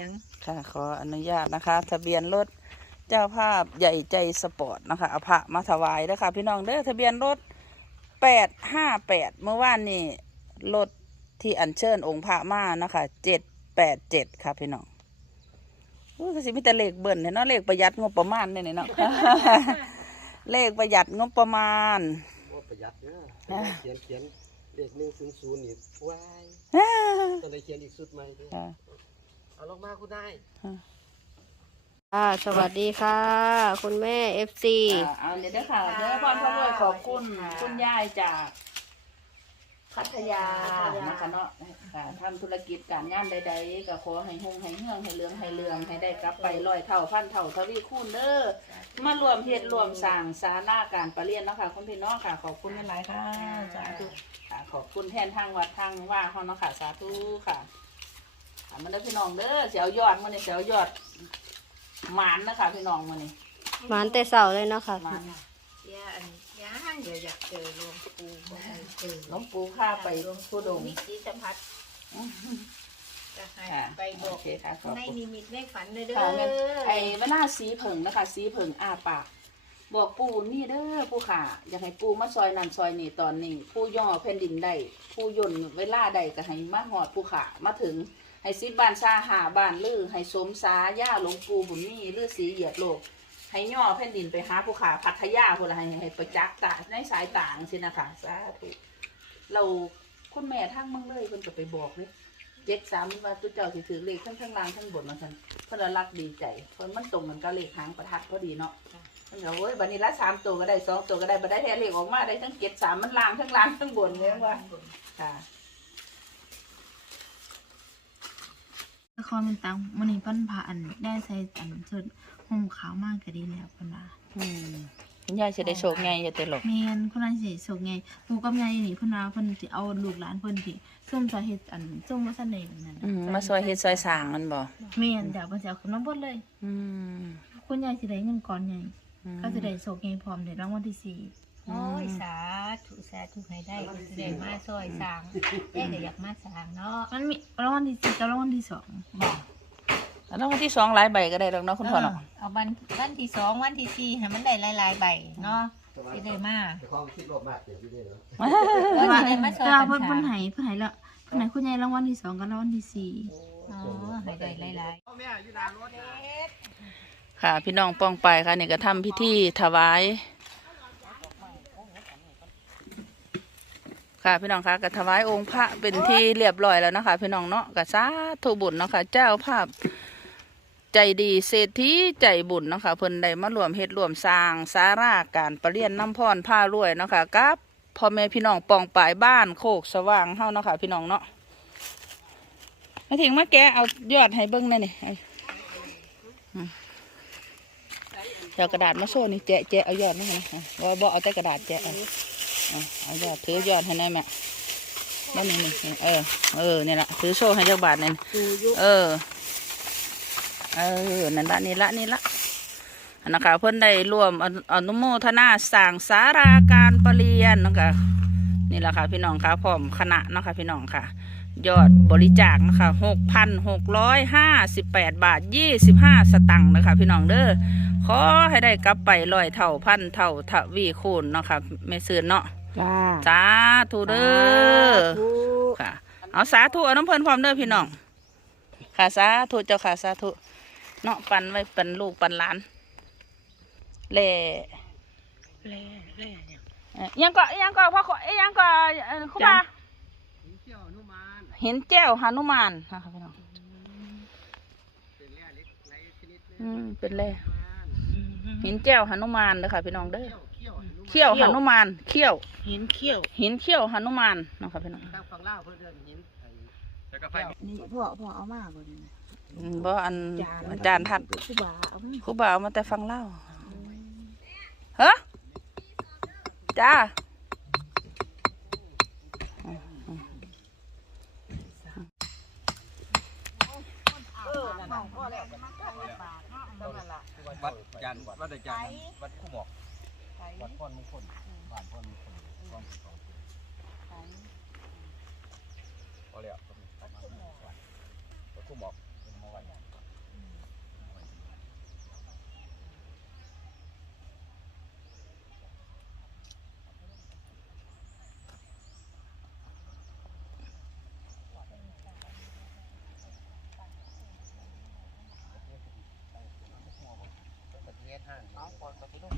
ยังค่ะขออนุญาตนะคะ ทะเบียนรถเจ้าภาพใหญ่ใจสปอร์ตนะคะเอาพระมาถวายเด้อค่ะพี่น้องเด้อทะเบียนรถแปดห้าแปดเมื่อวานนี่รถที่อัญเชิญองค์พระมานะคะเจ็ดแปดเจ็ดค่ะพี่น้องอุ้ยก็สิมีแต่เลขเบิ่นเนี่ยเนาะเลขประหยัดงบประมาณเนี่ยเนาะ เลขประหยัดงบประมาณว่าประหยัดเด้ออ่าเขียนเขียนเลขหนึ่งศูนย์ศูนย์นี่ว้ายจะได้เขียนอีกสุดไหมเด้อค่ะ เอาลงมาคุณนายอ่าสวัสดีค่ะ คุณแม่เอฟซีอ่าเอาเนี่ยเด้อค่ะเด้อพรพระรวยขอบคุณคุณยายจากพัทยานะคะเนาะค่ะทำธุรกิจการงานใดๆก็ขอให้หงให้เฮืองให้เหลืองให้เหลืองให้ได้กลับไปร้อยเท่าพันเท่าทวีคูณเด้อมารวมเฮ็ดรวมสร้างสาราการประเรียนเนาะค่ะคุณพี่น้องค่ะ ขอบคุณหลายๆค่ะสาธุค่ะขอบคุณแทนทางวัดทางว่าเขาเนาะค่ะสาธุค่ะค่ะ มันได้อพี่น้องเด้อเสียวยอดมันนี่เสียวยอดหมานนะคะพี่น้องมันนี่หมานแต่เสาเลยเนาะค่ะ หมานย่าอันย่างเดี๋ยวอยากเจอหลวงปู่บ่ให้เจอหลวงปู่ข้าไปผู้ดง มิติสัมผัสจะให้ค่ะไปบโออกเคค่ะขอบในคุณ นิมิตในฝันเลยเด้อค่ะแม่น ไอ้มะนาวสีเผิงนะคะ สีเผิงอาปากบอกปู่นี่เด้อปู่ขาอยากให้ปู่มาซอยนั่นซอยนี่ตอนนี้ผู้ย่อแผ่นดินได้ผู้ย่นเวลาใดก็ให้มาหอดผู้ขามาถึง ให้สิบ้านซาหาบ้านลือให้สมสาย่าหลวงปู่บุญนี่ลือสีเหยียดโลก ให้ย่อแผ่นดินไปหาผู้ขาพัทยาพุ่นละให้ให้ประจักษ์ตาในสายต่างสินะคะสาธุเราคุณแม่ทั้งมืองเลยเพิ่นก็ไปบอกเลยเจ็ดสามว่าตัวเจ้าสิถือเลขทั้งข้งล่างทั้งบนมาทันเพิ่นรักดีใจเพราะมันตรงกันกับเลขหางประทัดพอดีเนาะเพิ่นก็โอ้ยบัดนี้ละสามตัวก็ได้สองตัวก็ได้บัดได้แท้เลขออกมาได้ทั้งเจ็ดสามมันล่างทั้งล่างทั้งบนเลยว่าค่ะ ละครเป็นตังมันนี่เพิ่นพาอันได้ใส่อันชุดห่มขาวมากก็ดีแล้วเพิ่นว่าอืมคุณยายจะได้โชคไงอย่าเตลกแม่นคนนั้นสิโศกไงปู่กับยายนี่เพิ่นว่าเพิ่นสิเอาลูกหลานเพิ่นสิซุ่มซอยเฮ็ดอันซุ่มว่าซั่นได้แบบนั้นน่ะอืมมาซอยเฮ็ดซอยสร้างมันบ่แม่นจ้ะเพิ่นสิเอาขึ้นมาเบิดเลย อืมคุณยายสิได้เงินก่อนใหญ่อืมก็สิได้โศกไงพร้อมได้รางวัลที่สี่ โอ้ยสาธุสาธุให้ได้ก็สิได้มาซอยสร้างแม่ก็อยากมาสร้างเนาะมันมีรางวัลที่สี่กับรางวัลที่สองบอกแล้ววันที่สองหลายใบก็ได้ดอกเนาะคุณพ่อเนาะเออเอาวันวันที่สองวันที่สี่ให้มันได้หลายๆใบเนาะสิได้มาแต่ความคิดรอบมากเดี๋ยวพี่เด้อเนาะเออสิได้มาซอยแต่ว่ากัเพิ่นนเพิ่นสร้างให้เพิ่นให้แล้วเพิ่นให้คุณยายรางวัลที่สองกับรางวัลที่สี่ อ๋อให้ได้หลายพ่อแม่อยู่นานรถค่ะ พี่น้องป้องไปค่ะนี่ก็ทำพิธีถวาย ค่ะพี่น้องคะก็ถวายองค์พระเป็นที่เรียบร้อยแล้วนะคะ พี่น้องเนาะก็สาธุบุญเนาะค่ะเจ้าภาพใจดีเศรษฐีใจบุญเนาะค่ะเพิ่นได้มารวมเฮ็ดรวมสร้างสาราการประเรียนน้ำพรผ้ารวยเนาะค่ะกับพ่อแม่พี่น้องปองปายบ้านโคกสว่างเฮาเนาะค่ะพี่น้องเนาะมาถึงมาแกเอายอดให้เบิ่งหน่อยนี่ไอเดี๋ยวกระดาษมาโซ่นี่แจะแจะเอายอดมาให้นะบ่บ่เอาแต่กระดาษแจะเอา เอาเอายอดถือยอดให้หน่อยแม่นั่นนี่นี่เออ เออเนี่ยละถือโซ่ให้เจ้าบาทนี่นเออ เออ นั่นละนี่ละนี่ละนะคะเพิ่อนได้ร่วมอนุโมทนาสร้างสาราการประเรียนนะคะนี่แหละค่ะพี่น้องค่ะพร้อมคณะนะคะพี่น้องค่ะ ยอดบริจาคนะคะหกพันหกร้อยห้าสิบแปดบาทยี่สิบห้าสตังค์นะคะพี่น้องเด้อ ขอให้ได้กลับไปร้อยเท่าพันเท่าทวีคูณเนาะค่ะไม่ซื้อเนาะจ้าสาธุเด้อค่ะ เอาสาธุเอาน้ำเพลินพร้อมเด้อพี่น้องค่ะสาธุเจ้าค่ะสาธุเนาะปันไว้ปันลูกปันหลานเล่แล่แล่เนี่ยเอ่อยังก็ยังก็พ่อขอเอ้ยยังก็เอ่อครูบาเที่ยวนุมานเห็นแจ้วหานุมานค่ะพี่น้องเป็นแร่เล็กในชนิดอืมเป็นแล่มานเห็นแจ้วหานุมานเด้อค่ะพี่น้องเด้อเที่ยวเที่ยวนุมานเขี้ยวหานุมานเขี้ยวเห็นเขี้ยว หินเขี้ยวหานุมานเนาะค่ะพี่น้องทางฝั่งลาวเพิ่นเดินหินไอ้แล้วก็ไฟนี่พ่อพ่อเอามาบ่นี่นะอืมบ่อันอาจารย์ทัดครูบาเอามาครูบาเอามาแต่ฟังเล่าฮะจ้า วัดยันวัดอาจารย์วัดคู่หมอกวัดพ่อนมงคลบ้านพ่อนมงคลกองสิบสองพอแล้ววัดคู่หมอกวัดคู่หมอกเป็นหมอวัด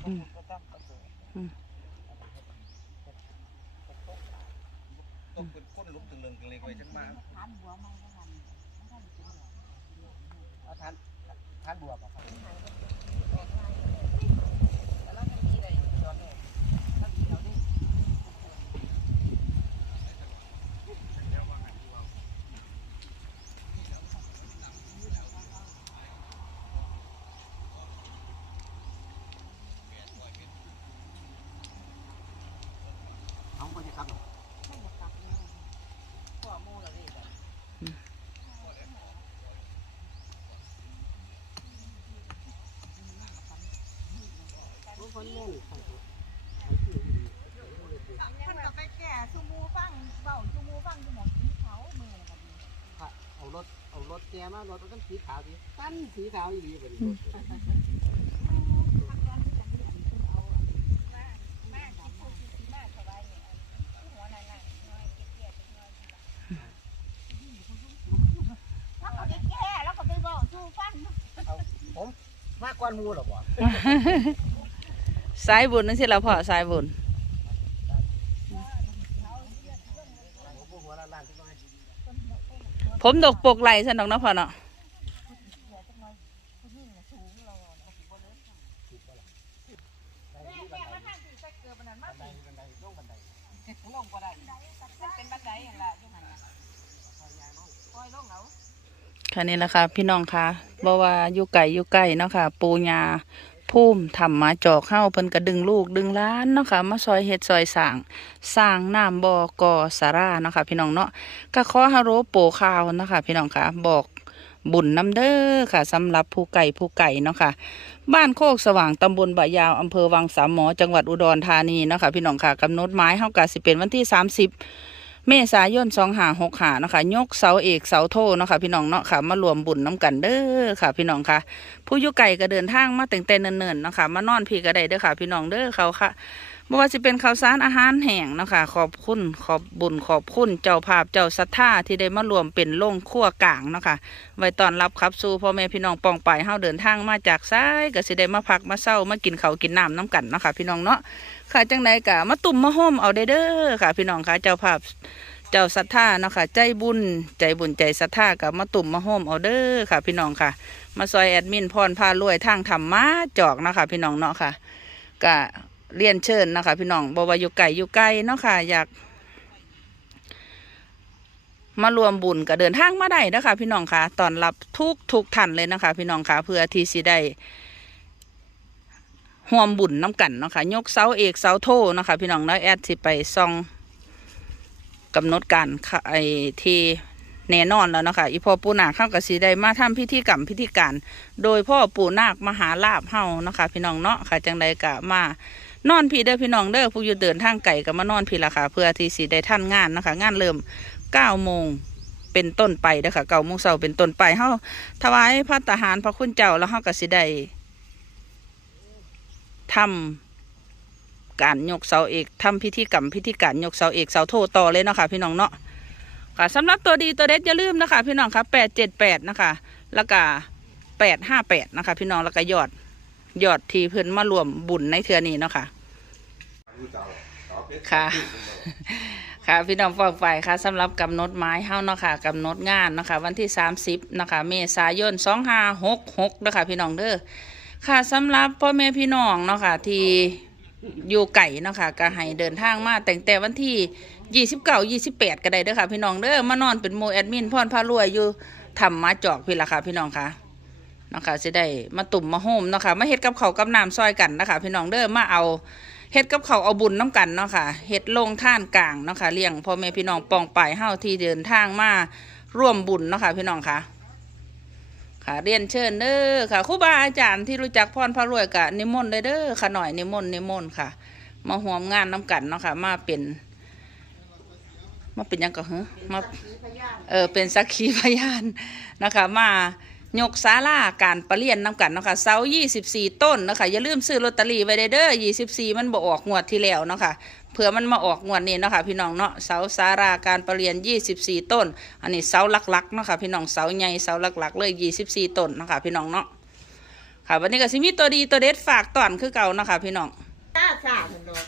อืมอืม ต้องเป็นก้นลุกตึงเลิงตึงเลงไปจังมาเอาทานทานบัวป่ะครับ เอาไปจะครับหรอ เอารถเอารถแก มารถมันสีขาวดิตั้นสีขาวอีหลีแบบนี้แล้วก็ไปแก้แล้วก็ไปบอกสู้ฟังมากกว่ามูหรอวะสายบุญนั่นสิละพ่อสายบุญ หัวล้านล้านทุกน้อย ผมดกปกไหลสนอกนะพ่อเนาะค่ะนี่แหละค่ะพี่น้องค่ะบ่ว่าอยู่ไก่อยู่ใกล้เนาะค่ะ ปูญา พุ่มทำมาจอกเข้าเพิ่นก็ดึงลูกดึงล้านเนาะค่ะมาซอยเฮ็ดซอยสร้างสร้างน้ำบ่อกอสาราเนาะค่ะพี่น้องเนาะก็ขอฮาโรโปข่าวเนาะค่ะพี่น้องค่ะบอกบุญน้ำเด้อค่ะสำหรับผู้ไก่ผู้ไก่เนาะค่ะบ้านโคกสว่างตำบลบะยาวอำเภอวังสามหมอจังหวัดอุดรธานีเนาะค่ะพี่น้องค่ะกำหนดหมายเฮากะสิเป็นวันที่30 เมษายน2 5 6 5เนาะค่ะยกเสาเอกเสาโทเนาะค่ะพี่น้องเนาะค่ะมารวมบุญน้ากันเด้อค่ะ พี่น้องค่ะ ผู้ยุ่ไก่ก็เดินทางมาแต่งแต่เนินๆเนาะค่ะมานอนพี่ก็ได้เด้อค่ะ พี่น้องเด้อเขาค่ะ บ่ว่าสิเป็นข้าวสารอาหารแห้งนะคะขอบคุณขอบบุญขอบคุณเจ้าภาพเจ้าศรัทธาที่ได้มารวมเป็นโรงครัวกลางนะคะไว้ตอนรับครับสู่พ่อแม่พี่น้องปองไปเฮาเดินทางมาจากซ้ายก็สิได้มาพักมาเศร้ามากินข้าวกินน้ำน้ำกันนะคะพี่น้องเนาะค่ะจังใดกะมาตุ่มมาโฮมเอาเด้อค่ะ พี่น้องค่ะเจ้าภาพเจ้าศรัทธาเนาะค่ะใจบุญใจบุญใจศรัทธากับมาตุ่มมาโฮมเอาเด้อค่ะ พี่น้องค่ะ มาซอยแอดมินพรพารวยทางธรรมะจอกเนาะค่ะพี่น้องเนาะค่ะกะ เรียนเชิญเนาะค่ะพี่น้องบว่าอยู่ไกลอยู่ไกลเนาะค่ะอยาก มารวมบุญก็เดินทางมาได้นะคะพี่น้องค่ะตอนรับทุกทุกท่านเลยนะคะ พี่น้องค่ะเพื่อที่สิได้ห่วมบุญน้ำกันเนาะค่ะยกเสาเอกเสาโทนะคะพี่น้องแล้วแอดสิไปซองกำหนดการไอ้ที่แน่นอนแล้วนะคะอีพ่อปู่นาคเข้ากับสีได้มาทำพิธีกรรมพิธีการ โดยพ่อปู่นาคมหาลาภเฮาเนาะค่ะพี่น้องเนาะค่ะจังใดกะมา นอนพี่เด้อพี่น้องเด้อผู้อยู่เดินทางไก่ก็มานอนพี่ละค่ะ เพื่อที่สิได้ท่านงานนะคะ งานเริ่มเก้าโมงเป็นต้นไปเด้อค่ะเก้าโมงเช้าเป็นต้นไปเฮาถวายพระทหารพระคุณเจ้าแล้วเฮาก็สิได้ทำการยกเสาเอกทำพิธีกรรมพิธีการยกเสาเอกเสาโทต่อเลยเนาะค่ะพี่น้องเนาะค่ะสำหรับตัวดีตัวเด็ดอย่าลืมนะคะ พี่น้องค่ะแปดเจ็ดแปดนะคะแล้วก็แปดห้าแปดนะคะ พี่น้องแล้วก็ยอด ยอดที่เพิ่นมารวมบุญในเทือนี้เนาะค่ะ ค่ะ ค่ะพี่น้องฟอกไฟค่ะสำหรับกำหนดหมายเฮาเนาะค่ะกำหนดงานเนาะค่ะวันที่ 30นะคะเมษายน2566เด้อค่ะพี่น้องเด้อค่ะสำหรับพ่อแม่พี่น้องเนาะค่ะที่อยู่ไก่เนาะค่ะก็ให้เดินทางมาแต่งแต่วันที่29 28ก็ได้เด้อค่ะ พี่น้องเด้อมานอนเป็นโมแอดมินพรพารวยอยู่ทำมาจอกพี่ละค่ะพี่น้องค่ะเนะคะสิได้มาตุ่มมาโฮมนะคะมาเฮ็ดกับเขากับน้ำซอยกันนะคะพี่น้องเด้อมาเอาเฮ็ดกับเขาเอาบุญน้ำกันเนาะค่ะเฮ็ดลงท่านกลางเนาะค่ะเลี้ยงพ่อแม่พี่น้องปองป่ายเฮาที่เดินทางมาร่วมบุญเนาะค่ะพี่น้องค่ะค่ะเรียนเชิญเด้อค่ะครูบาอาจารย์ที่รู้จักพรพระรวยกะนิมนต์เลยเด้อค่ะหน่อยนิมนต์นิมนต์ค่ะ มาห่วมงานน้ำกันเนาะค่ะมาเป็นมาเป็นยังก็เหรอมาเออเป็นสักขีพยานนะคะ มา ยกศาลาการประเรียนน้ำกันเนาะค่ะเสายี่สิบสี่ต้นเนาะคะอย่าลืมซื้อลอตเตอรี่ไว้เด้อเด้อยี่สิบสี่มันบ่ออกงวดที่แล้วเนาะค่ะเผื่อมันมาออกงวดนี้เนาะค่ะพี่น้องเนาะเสาสาราการประเรียนยี่สิบสี่ต้น อันนี้เสาหลักๆเนาะค่ะพี่น้องเสาใหญ่เสาหลักๆ เลยยี่สิบสี่ต้นเนาะค่ะพี่น้องเนาะค่ะวันนี้ก็สิมีตัวดีตัวเด็ดฝากตอนคือเก่านะคะพี่น้องตาสาสันดอก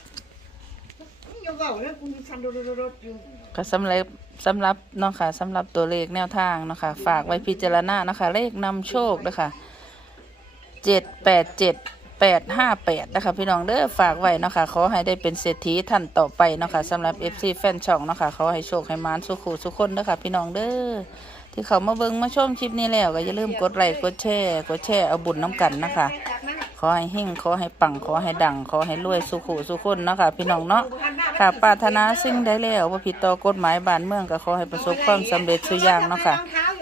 ยังเว้าแล้วกูสันโดดๆๆอยู่ก็สำหรับ สำหรับเนาะค่ะสำหรับตัวเลขแนวทางเนาะค่ะฝากไว้พิจารณานะคะ เลขนำโชคนะคะเจ็ดแปดเจ็ดแปดห้าแปดนะคะพี่น้องเด้อฝากไว้เนาะค่ะขอให้ได้เป็นเศรษฐีท่านต่อไปเนาะค่ะสำหรับ FC แฟนช่องเนาะค่ะขอให้โชคให้มานสุขูสุขคนเด้อค่ะพี่น้องเด้อที่เขามาเบิ่งมาชมคลิปนี้แล้วก็อย่าลืมกดไลค์กดแชร์กดแชร์เอาบุญน้ำกันนะคะ ขอให้เฮงขอให้ปังขอให้ดังขอให้รวยสุขุสุขคนเนาะค่ะ พี่น้องเนาะค่ะปรารถนาสิ่งใดแล้วว่าผิดต่อกฎหมายบ้านเมืองก็ขอให้ประสบความสำเร็จสุกอย่างเนาะค่ะ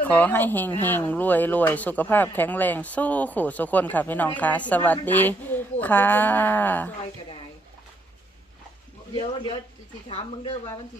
ขอให้เฮงเฮงรวยรวยสุขภาพแข็งแรงสู้ขู่สุขคนค่ะ พี่น้องค่ะ สวัสดีค่ะซอยก็ได้เดี๋ยวเดี๋ยวสิถามมึงเด้อว่ามันสิ